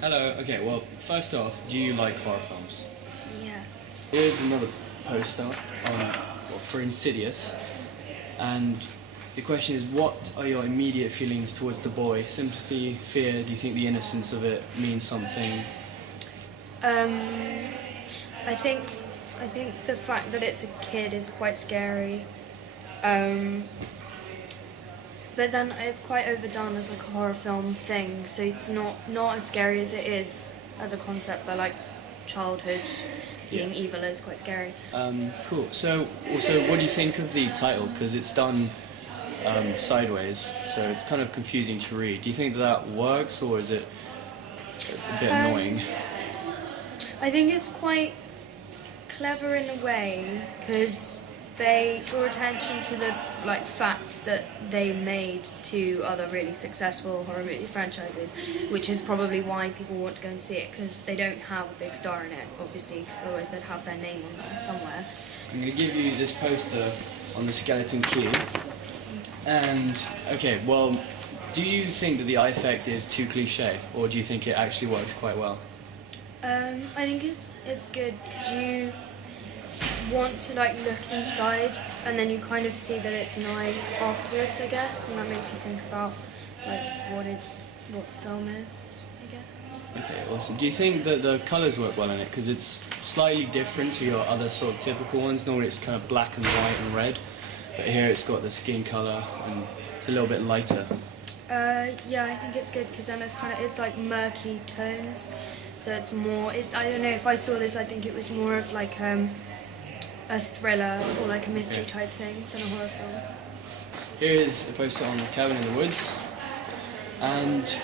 Hello. Okay. Well, first off, do you like horror films? Yes. Here's another poster for Insidious, and the question is, what are your immediate feelings towards the boy? Sympathy, fear? Do you think the innocence of it means something? Um, I think the fact that it's a kid is quite scary. Um, but then it's quite overdone as like a horror film thing, so it's not as scary as it is as a concept. But like childhood being evil is quite scary. Cool. So, also, what do you think of the title? Because it's done sideways, so it's kind of confusing to read. Do you think that works, or is it a bit annoying? I think it's quite clever in a way because they draw attention to the fact that they made two other really successful horror movie franchises, which is probably why people want to go and see it, because they don't have a big star in it, obviously, because otherwise they'd have their name on there somewhere. I'm going to give you this poster on the skeleton key. And, okay, well, do you think that the eye effect is too cliche, or do you think it actually works quite well? I think it's good because you want to look inside, and then you kind of see that it's an eye afterwards, I guess, and that makes you think about what the film is, I guess. Okay, awesome. Do you think that the colours work well in it? Because it's slightly different to your other sort of typical ones. Normally it's kind of black and white and red, but here it's got the skin colour and it's a little bit lighter. Yeah, I think it's good because then it's like murky tones, so it's more. I don't know, if I saw this, I think it was more of like a thriller or like a mystery type thing than a horror film. Here is a poster on Cabin in the Woods, and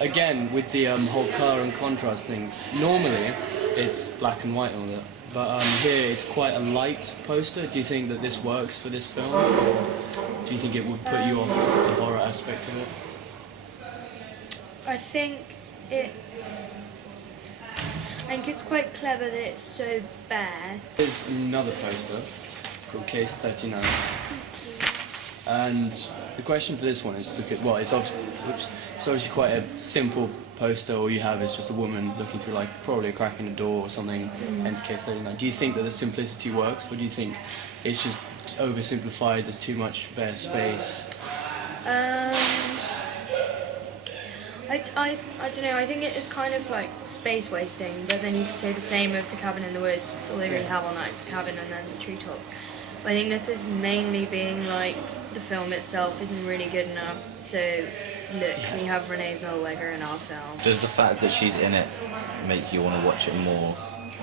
again with the whole colour and contrast thing. Normally it's black and white on it, but here it's quite a light poster. Do you think that this works for this film, or do you think it would put you off the horror aspect of it? I think it's quite clever that it's so bare. Here's another poster. It's called Case 39. And the question for this one is because, well, it's obviously quite a simple poster. All you have is just a woman looking through probably a crack in a door or something, hence Case 39. Do you think that the simplicity works, or do you think it's just oversimplified, there's too much bare space? I don't know, I think it is kind of like space wasting, but then you could say the same of the Cabin in the Woods, because all they really have on that is the cabin and then the treetops. But I think this is mainly being the film itself isn't really good enough, so look, we have Renee Zellweger in our film. Does the fact that she's in it make you want to watch it more?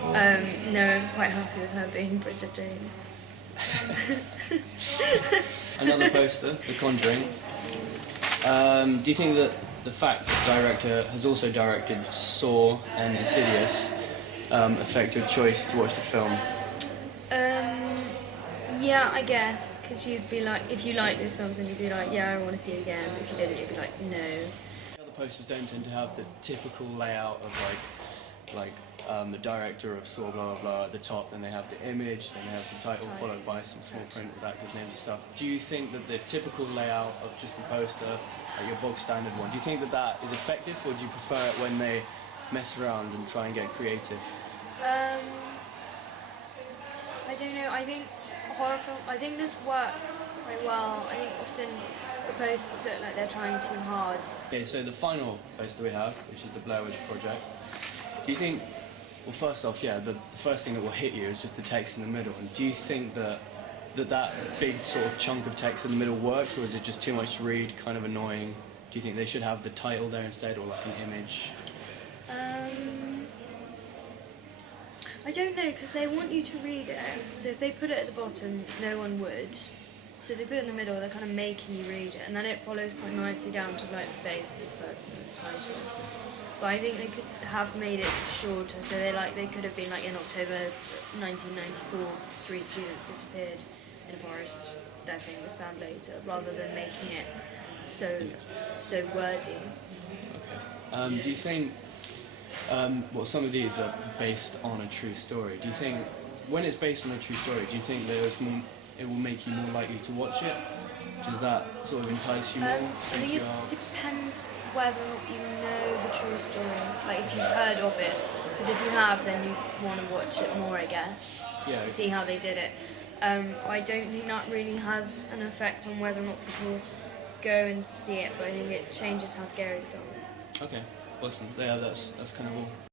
No, I'm quite happy with her being Bridget Jones. Another poster, The Conjuring. Do you think that the fact that the director has also directed Saw and Insidious affect your choice to watch the film? Yeah, I guess, because you'd be like, if you like those films, then you'd be like, yeah, I want to see it again. But if you didn't, you'd be like, no. The other posters don't tend to have the typical layout of the director of Saw, blah blah blah at the top. Then they have the image, then they have the title, followed by some small print with actors' names and stuff. Do you think that the typical layout of just the poster, like your bog standard one, do you think that is effective, or do you prefer it when they mess around and try and get creative? I don't know. I think horror film. I think this works quite well. I think often the posters look like they're trying too hard. Okay, so the final poster we have, which is the Blair Witch Project. Do you think? Well, first off, yeah, the first thing that will hit you is just the text in the middle. And do you think that big sort of chunk of text in the middle works, or is it just too much to read, kind of annoying? Do you think they should have the title there instead, or like an image? I don't know, because they want you to read it. So if they put it at the bottom, no one would. So if they put it in the middle, they're kind of making you read it, and then it follows quite nicely down to the face of this person and the title. But I think they could have made it shorter, so they could have been in October 1994, 3 students disappeared in a forest. Their thing was found later, rather than making it so wordy. Okay. Do you think? Well, some of these are based on a true story. Do you think, when it's based on a true story, do you think it will make you more likely to watch it? Does that sort of entice you more? I think it depends whether or not you know the true story, like if you've heard of it. Because if you have, then you want to watch it more, I guess, Yeah. to see how they did it. I don't think that really has an effect on whether or not people go and see it, but I think it changes how scary the film is. Okay, awesome. Yeah, that's kind of all.